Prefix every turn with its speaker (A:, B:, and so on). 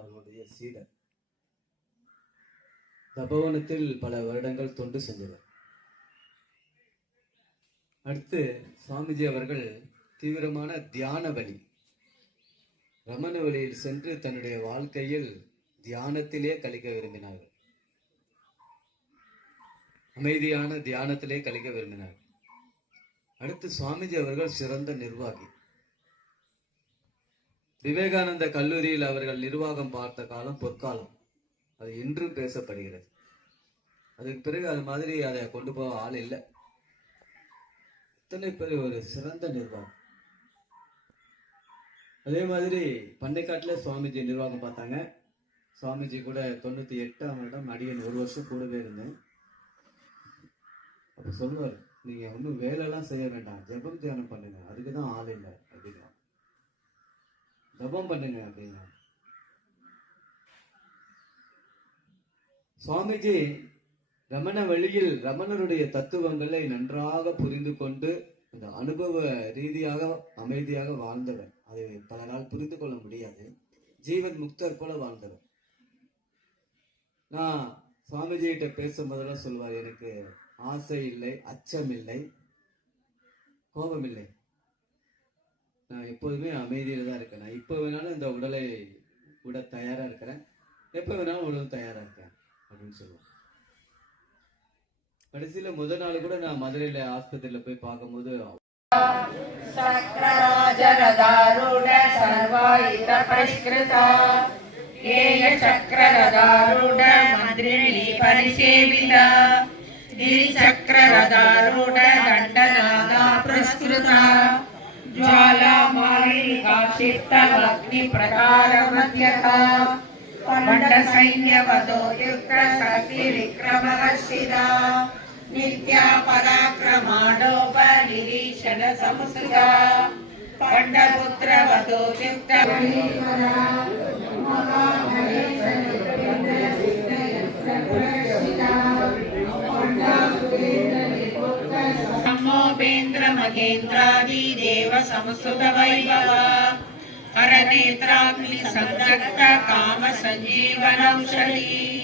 A: அவருடைய சீடர். தபோவனத்தில் பல வருடங்கள் தொண்டு செஞ்சவர் அடுத்து சுவாமிஜி அவர்கள் தீவிரமான தியான வழி ரமண வழியில் சென்று தன்னுடைய வாழ்க்கையில் தியானத்திலே கழிக்க விரும்பினார்கள். அமைதியான தியானத்திலே கழிக்க விரும்பினார் அடுத்து சுவாமிஜி அவர்கள் சிறந்த நிர்வாகி. விவேகானந்த கல்லூரியில் அவர்கள் நிர்வாகம் பார்த்த காலம் பொற்காலம். அது இன்றும் பேசப்படுகிறது. அதுக்கு பிறகு அது மாதிரி அதை கொண்டு போக ஆள் இல்லை. இத்தனை பேர் ஒரு சிறந்த நிர்வாகம். அதே மாதிரி பண்டைக்காட்டில் சுவாமிஜி நிர்வாகம் பார்த்தாங்க. சுவாமிஜி கூட தொண்ணூற்றி எட்டாம் வருடம் அடியன் ஒரு வருஷம் கூடவே இருந்தேன். அப்போ சொல்லுவார் நீங்கள் ஒன்றும் வேலைலாம் செய்ய வேண்டாம். ஜெபம் தியானம் பண்ணுங்க. அதுக்கு தான் ஆள் இல்லை. அப்படின்னா ஜபம் பண்ணுங்க அப்படின்னா. சுவாமிஜி ரமண வழியில் ரமணருடைய தத்துவங்களை நன்றாக புரிந்து கொண்டு அந்த அனுபவ ரீதியாக அமைதியாக வாழ்ந்தவர். அதை பலரால் புரிந்து கொள்ள முடியாது. ஜீவன் முக்தர் போல வாழ்ந்தவர். நான் சுவாமிஜி கிட்ட பேசும்போதெல்லாம் சொல்வார் எனக்கு ஆசை இல்லை அச்சம் இல்லை கோபம் இல்லை. நான் எப்போதுமே அமைதியில் தான் இருக்கேன். நான் இப்போ வேணாலும் இந்த உடலை விட தயாராக இருக்கிறேன். எப்போ வேணாலும் உடலும் தயாராக இருக்கேன் அப்படின்னு சொல்லுவோம் கடைசியில் முதல் நாள் கூட நான் மதுரையில் ஆஸ்பத்திரியில் போய் பார்க்கும்போது
B: சக்கரராஜரதாருண ज्वालामालिकाक्षिप्तमग्निप्रकारमध्यथा पण्डसैन्यवधो युक्तशक्तिविक्रमहर्षिता नित्या पराक्रमाणोपनिरीक्षण संस्कृता पण्डपुत्रवधो युक्त नमोपेन्द्र महेन्द्रादिदेव संस्कृत वैभव हरनेत्राग्नि संरक्त काम सञ्जीवनौषधी